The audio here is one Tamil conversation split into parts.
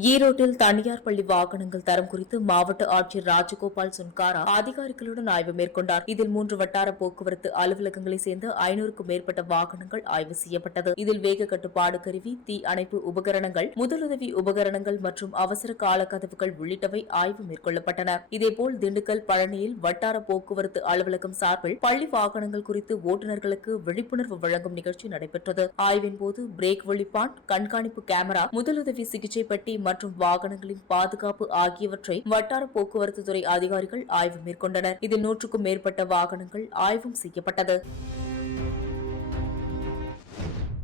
ஈரோட்டில் தனியார் பள்ளி வாகனங்கள் தரம் குறித்து மாவட்ட ஆட்சியர் ராஜகோபால் சுன்காரா அதிகாரிகளுடன் ஆய்வு மேற்கொண்டார். இதில் மூன்று வட்டார போக்குவரத்து அலுவலகங்களை சேர்ந்த ஐநூறுக்கும் மேற்பட்ட வாகனங்கள் ஆய்வு செய்யப்பட்டது. இதில் வேக கட்டுப்பாடு கருவி தீ அணைப்பு உபகரணங்கள் முதலுதவி உபகரணங்கள் மற்றும் அவசர கால கதவுகள் உள்ளிட்டவை ஆய்வு மேற்கொள்ளப்பட்டன. இதேபோல் திண்டுக்கல் பழனியில் வட்டார போக்குவரத்து அலுவலகம் சார்பில் பள்ளி வாகனங்கள் குறித்து ஓட்டுநர்களுக்கு விழிப்புணர்வு வழங்கும் நிகழ்ச்சி நடைபெற்றது. ஆய்வின் போது பிரேக் ஒழிப்பான் கண்காணிப்பு கேமரா முதலுதவி சிகிச்சை பட்டி மற்றும் வாகனங்களின் பாதுகாப்பு ஆகியவற்றை வட்டார போக்குவரத்து துறை அதிகாரிகள் ஆய்வு மேற்கொண்டனர். இதில் நூற்றுக்கும் மேற்பட்ட வாகனங்கள் ஆய்வும் செய்யப்பட்டது.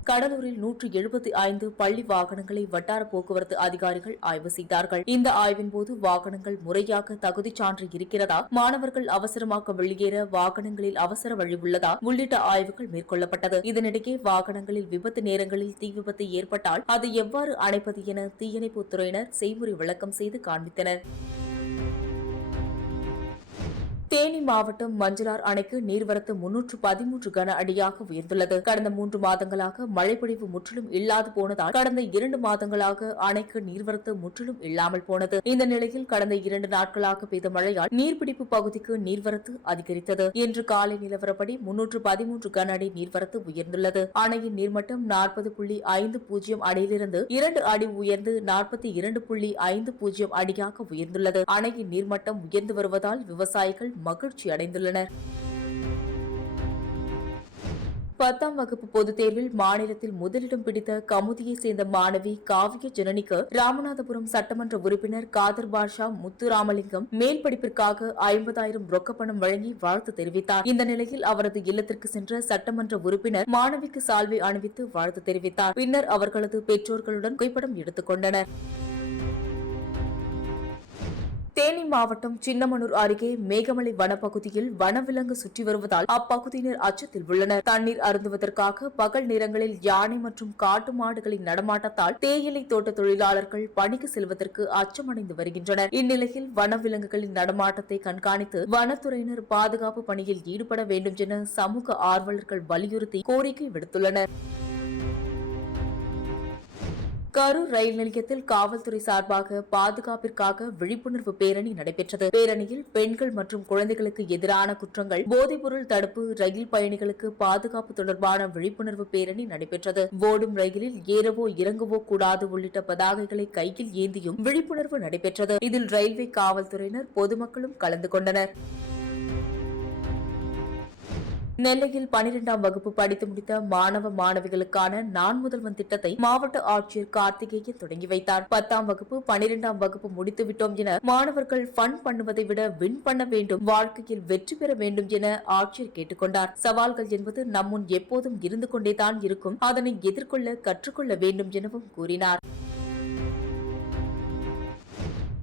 கடலூரில் நூற்று எழுபத்தி ஐந்து பள்ளி வாகனங்களை வட்டார போக்குவரத்து அதிகாரிகள் ஆய்வு செய்தார்கள். இந்த ஆய்வின் போது வாகனங்கள் முறையாக தகுதிச் சான்று இருக்கிறதா? மாணவர்கள் அவசரமாக வெளியேற வாகனங்களில் அவசர வழி உள்ளதா? உள்ளிட்ட ஆய்வுகள் மேற்கொள்ளப்பட்டது. இதனிடையே வாகனங்களில் விபத்து நேரங்களில் தீ விபத்து ஏற்பட்டால் அதை எவ்வாறு அணைப்பது என தீயணைப்புத் துறையினர் செய்முறை விளக்கம் செய்து காண்பித்தனர். தேனி மாவட்டம் மஞ்சளார் அணைக்கு நீர்வரத்து முன்னூற்று பதிமூன்று கன அடியாக உயர்ந்துள்ளது. கடந்த மூன்று மாதங்களாக மழைப்பொழிவு முற்றிலும் இல்லாது போனதால் கடந்த இரண்டு மாதங்களாக அணைக்கு நீர்வரத்து முற்றிலும் இல்லாமல் போனது. இந்த நிலையில் கடந்த இரண்டு நாட்களாக பெய்த மழையால் நீர்பிடிப்பு பகுதிக்கு நீர்வரத்து அதிகரித்தது. இன்று காலை நிலவரப்படி முன்னூற்று பதிமூன்று கன அடி நீர்வரத்து உயர்ந்துள்ளது. அணையின் நீர்மட்டம் நாற்பது புள்ளி ஐந்து பூஜ்ஜியம் அடியிலிருந்து இரண்டு அடி உயர்ந்து நாற்பத்தி இரண்டு புள்ளி ஐந்து பூஜ்ஜியம் அடியாக உயர்ந்துள்ளது. அணையின் நீர்மட்டம் உயர்ந்து வருவதால் விவசாயிகள் மகிழ்ச்சி அடைந்துள்ளனர். பத்தாம் வகுப்பு பொதுத் தேர்வில் மாநிலத்தில் முதலிடம் பிடித்த கமுதியை சேர்ந்த மாணவி காவிய ஜனனிக்கு ராமநாதபுரம் சட்டமன்ற உறுப்பினர் காதர் பாஷா முத்துராமலிங்கம் மேல் படிப்பிற்காக ஐம்பதாயிரம் ரொக்கப்பணம் வழங்கி வாழ்த்து தெரிவித்தார். இந்த நிலையில் அவரது இல்லத்திற்கு சென்ற சட்டமன்ற உறுப்பினர் மாணவிக்கு சால்வை அணிவித்து வாழ்த்து தெரிவித்தார். பின்னர் அவர்களது பெற்றோர்களுடன் புகைப்படம் எடுத்துக் கொண்டனர். தேனி மாவட்டம் சின்னமனூர் அருகே மேகமலை வனப்பகுதியில் வனவிலங்கு சுற்றி வருவதால் அப்பகுதியினர் அச்சத்தில் உள்ளனர். தண்ணீர் அருந்துவதற்காக பகல் நேரங்களில் யானை மற்றும் காட்டு மாடுகளின் நடமாட்டத்தால் தேயிலை தோட்ட தொழிலாளர்கள் பணிக்கு செல்வதற்கு அச்சமடைந்து வருகின்றனர். இந்நிலையில் வனவிலங்குகளின் நடமாட்டத்தை கண்காணித்து வனத்துறையினர் பாதுகாப்பு பணியில் ஈடுபட வேண்டும் என சமூக ஆர்வலர்கள் வலியுறுத்தி கோரிக்கை விடுத்துள்ளனர். கரூர் ரயில் நிலையத்தில் காவல்துறை சார்பாக பாதுகாப்பிற்காக விழிப்புணர்வு பேரணி நடைபெற்றது. பேரணியில் பெண்கள் மற்றும் குழந்தைகளுக்கு எதிரான குற்றங்கள் போதைப்பொருள் தடுப்பு ரயில் பயணிகளுக்கு பாதுகாப்பு தொடர்பான விழிப்புணர்வு பேரணி நடைபெற்றது. ஓடும் ரயிலில் ஏறவோ இறங்கவோ கூடாது உள்ளிட்ட பதாகைகளை கையில் ஏந்தியும் விழிப்புணர்வு நடைபெற்றது. இதில் ரயில்வே காவல்துறையினர் பொதுமக்களும் கலந்து கொண்டனர். நெல்லையில் பனிரெண்டாம் வகுப்பு படித்து முடித்த மாணவ மாணவிகளுக்கான நான் முதல்வன் திட்டத்தை மாவட்ட ஆட்சியர் கார்த்திகேயன் தொடங்கி வைத்தார். பத்தாம் வகுப்பு பனிரெண்டாம் வகுப்பு முடித்து விட்டோம் என மாணவர்கள் ஃபன் பண்ணுவதை விட வின் பண்ண வேண்டும் வாழ்க்கையில் வெற்றி பெற வேண்டும் என ஆட்சியர் கேட்டுக்கொண்டார் சவால்கள் என்பது நம்முன் எப்போதும் இருந்து கொண்டேதான் இருக்கும். அதனை எதிர்கொள்ள கற்றுக்கொள்ள வேண்டும் எனவும் கூறினார்.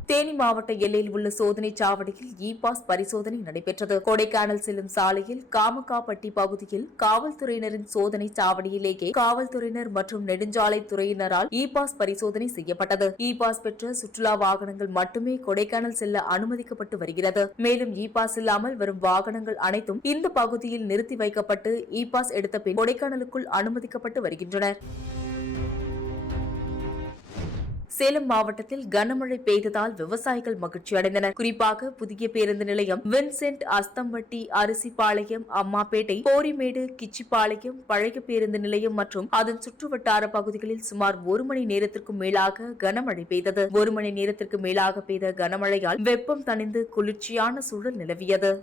தேனி மாவட்ட எல்லையில் உள்ள சோதனை சாவடியில் இ பாஸ் பரிசோதனை நடைபெற்றது. கொடைக்கானல் செல்லும் சாலையில் காமக்காப்பட்டி பகுதியில் காவல்துறையினரின் சோதனை சாவடியிலேயே காவல்துறையினர் மற்றும் நெடுஞ்சாலை துறையினரால் இ பாஸ் பரிசோதனை செய்யப்பட்டது. இ பாஸ் பெற்ற சுற்றுலா வாகனங்கள் மட்டுமே கொடைக்கானல் செல்ல அனுமதிக்கப்பட்டு வருகிறது. மேலும் இ பாஸ் இல்லாமல் வரும் வாகனங்கள் அனைத்தும் இந்த பகுதியில் நிறுத்தி வைக்கப்பட்டு இ பாஸ் எடுத்த பின் கொடைக்கானலுக்குள் அனுமதிக்கப்பட்டு வருகின்றனர் சேலம் மாவட்டத்தில் கனமழை பெய்ததால் விவசாயிகள் மகிழ்ச்சி அடைந்தனர். குறிப்பாக புதிய பேருந்து நிலையம் வின்சென்ட் அஸ்தம்பட்டி அரிசிபாளையம் அம்மாப்பேட்டை போரிமேடு கிச்சிப்பாளையம் பழைய பேருந்து நிலையம் மற்றும் அதன் சுற்றுவட்டார பகுதிகளில் சுமார் ஒரு மணி நேரத்திற்கும் மேலாக கனமழை பெய்தது. ஒரு மணி நேரத்திற்கு மேலாக பெய்த கனமழையால் வெப்பம் தணிந்து குளிர்ச்சியான சூழல் நிலவியது.